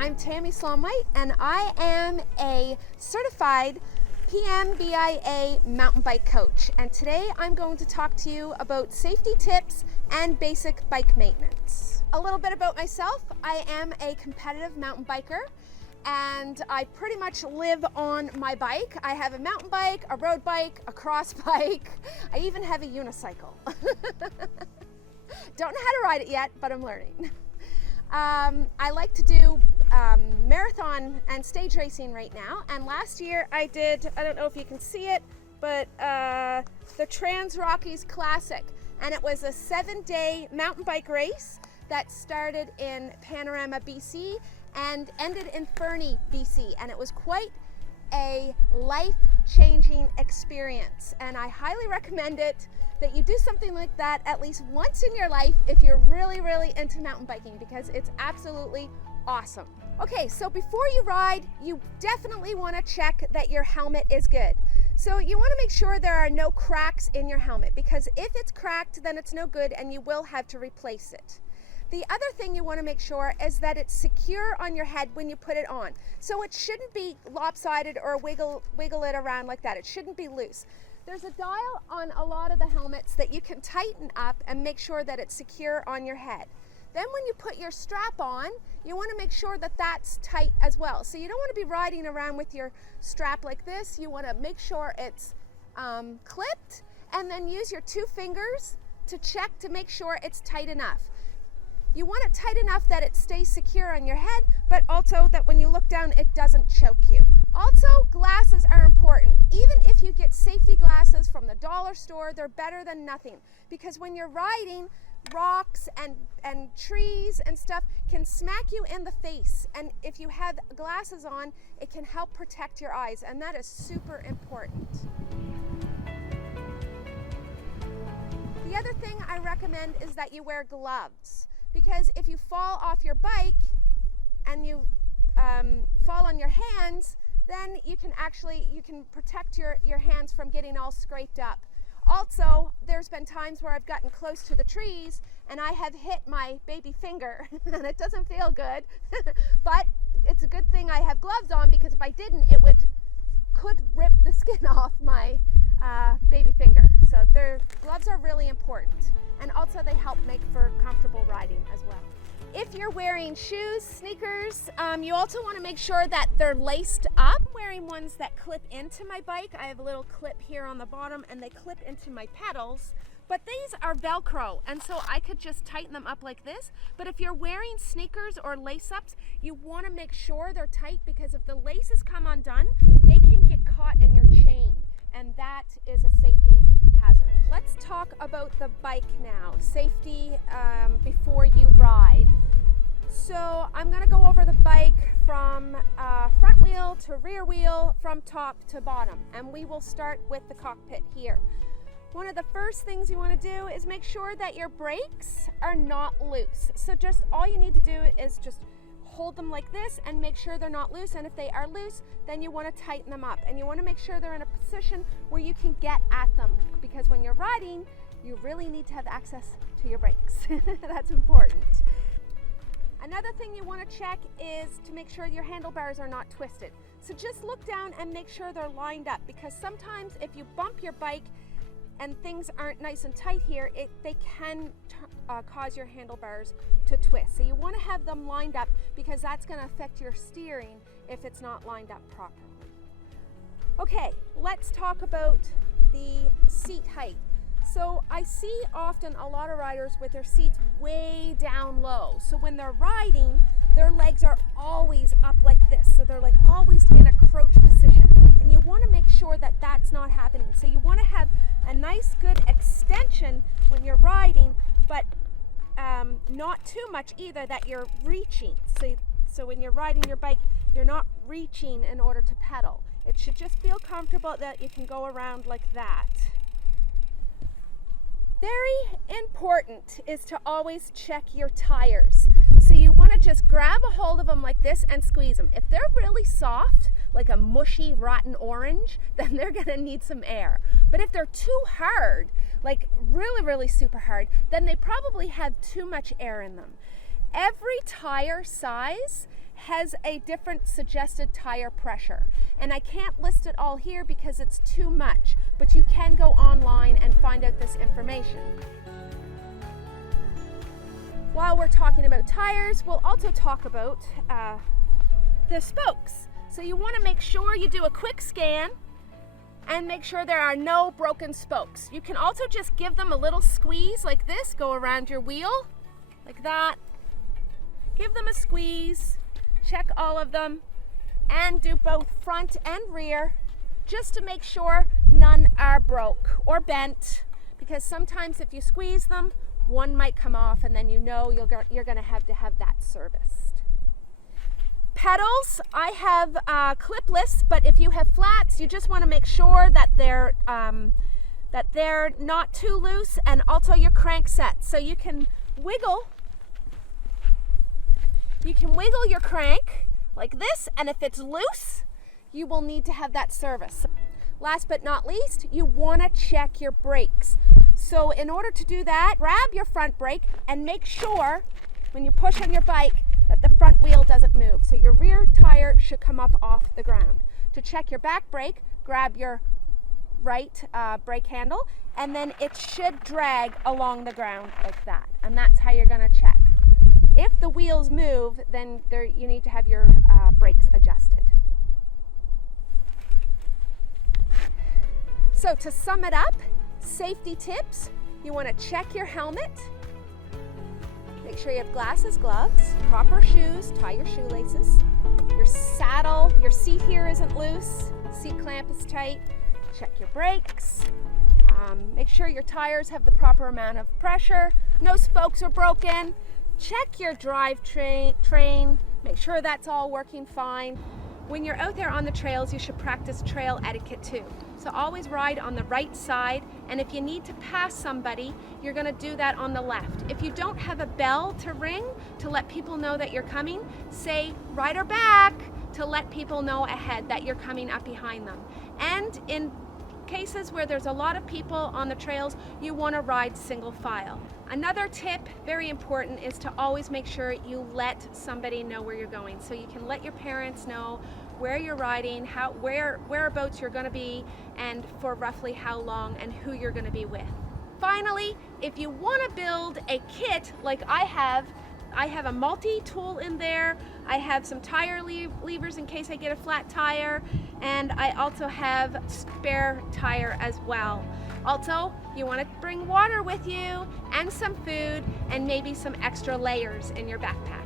I'm Tammy Slauenwhite, and I am a certified PMBIA mountain bike coach. And today I'm going to talk to you about safety tips and basic bike maintenance. A little bit about myself. I am a competitive mountain biker, and I pretty much live on my bike. I have a mountain bike, a road bike, a cross bike. I even have a unicycle. Don't know how to ride it yet, but I'm learning. I like to do marathon and stage racing right now, and last year I did, I don't know if you can see it, but the Trans Rockies Classic, and it was a 7-day mountain bike race that started in Panorama, BC and ended in Fernie, BC, and it was quite a life-changing experience, and I highly recommend it that you do something like that at least once in your life if you're really, really into mountain biking, because it's absolutely awesome. Okay, so before you ride, you definitely want to check that your helmet is good. So you want to make sure there are no cracks in your helmet, because if it's cracked, then it's no good and you will have to replace it. The other thing you want to make sure is that it's secure on your head when you put it on. So it shouldn't be lopsided or wiggle it around like that. It shouldn't be loose. There's a dial on a lot of the helmets that you can tighten up and make sure that it's secure on your head. Then when you put your strap on, you want to make sure that that's tight as well. So you don't want to be riding around with your strap like this. You want to make sure it's clipped, and then use your 2 fingers to check to make sure it's tight enough. You want it tight enough that it stays secure on your head, but also that when you look down, it doesn't choke you. Also, glasses are important. Even if you get safety glasses from the dollar store, they're better than nothing, because when you're riding, rocks and trees and stuff can smack you in the face, and if you have glasses on, it can help protect your eyes, and that is super important. The other thing I recommend is that you wear gloves, because if you fall off your bike and you fall on your hands, then you can protect your hands from getting all scraped up. Also, there's been times where I've gotten close to the trees and I have hit my baby finger and it doesn't feel good, but it's a good thing I have gloves on, because if I didn't, it could rip the skin off my baby finger. So gloves are really important, and also they help make for comfortable riding as well. If you're wearing shoes, sneakers, you also want to make sure that they're laced up. I'm wearing ones that clip into my bike. I have a little clip here on the bottom and they clip into my pedals, but these are Velcro, and so I could just tighten them up like this. But if you're wearing sneakers or lace-ups, you want to make sure they're tight, because if the laces come undone, they can get caught in your chain, and that is a safety hazard. Let's talk about the bike now. Safety before you ride. So I'm going to go over the bike from front wheel to rear wheel, from top to bottom, and we will start with the cockpit here. One of the first things you want to do is make sure that your brakes are not loose. So just all you need to do is just hold them like this and make sure they're not loose, and if they are loose, then you want to tighten them up, and you want to make sure they're in a position where you can get at them, because when you're riding, you really need to have access to your brakes. That's important. Another thing you want to check is to make sure your handlebars are not twisted. So just look down and make sure they're lined up, because sometimes if you bump your bike and things aren't nice and tight here, they can cause your handlebars to twist. So you want to have them lined up, because that's going to affect your steering if it's not lined up properly. Okay, let's talk about the seat height. So I see often a lot of riders with their seats way down low. So when they're riding, their legs are always up like this. So they're like always in a crouch position. And you want to make sure that that's not happening. So you want to have a nice good extension when you're riding, but not too much either that you're reaching. So when you're riding your bike, you're not reaching in order to pedal. It should just feel comfortable that you can go around like that. Very important is to always check your tires. So you want to just grab a hold of them like this and squeeze them. If they're really soft, like a mushy, rotten orange, then they're going to need some air. But if they're too hard, like really, really super hard, then they probably have too much air in them. Every tire size has a different suggested tire pressure. And I can't list it all here because it's too much, but you can go online and find out this information. While we're talking about tires, we'll also talk about the spokes. So you want to make sure you do a quick scan and make sure there are no broken spokes. You can also just give them a little squeeze like this, go around your wheel like that. Give them a squeeze, check all of them, and do both front and rear just to make sure none are broke or bent, because sometimes if you squeeze them, one might come off and then you know you're going to have that serviced. Pedals, I have clipless, but if you have flats, you just want to make sure that they're not too loose, and also your crank set. So you can wiggle your crank like this, and if it's loose, you will need to have that service. Last but not least, you want to check your brakes. So in order to do that, grab your front brake and make sure when you push on your bike that the front wheel doesn't move. So your rear tire should come up off the ground. To check your back brake, grab your right brake handle, and then it should drag along the ground like that. And that's how you're going to check. If the wheels move, then you need to have your brakes adjusted. So to sum it up, safety tips, you want to check your helmet, make sure you have glasses, gloves, proper shoes, tie your shoelaces, your saddle, your seat here isn't loose, seat clamp is tight, check your brakes, make sure your tires have the proper amount of pressure, no spokes are broken, check your drive train, make sure that's all working fine. When you're out there on the trails, you should practice trail etiquette too. So always ride on the right side, and if you need to pass somebody, you're going to do that on the left. If you don't have a bell to ring to let people know that you're coming, say rider back to let people know ahead that you're coming up behind them. And in cases where there's a lot of people on the trails, you want to ride single file. Another tip, very important, is to always make sure you let somebody know where you're going. So you can let your parents know where you're riding, whereabouts you're going to be, and for roughly how long, and who you're going to be with. Finally, if you want to build a kit like I have a multi-tool in there. I have some tire levers in case I get a flat tire, and I also have spare tire as well. Also, you want to bring water with you and some food and maybe some extra layers in your backpack.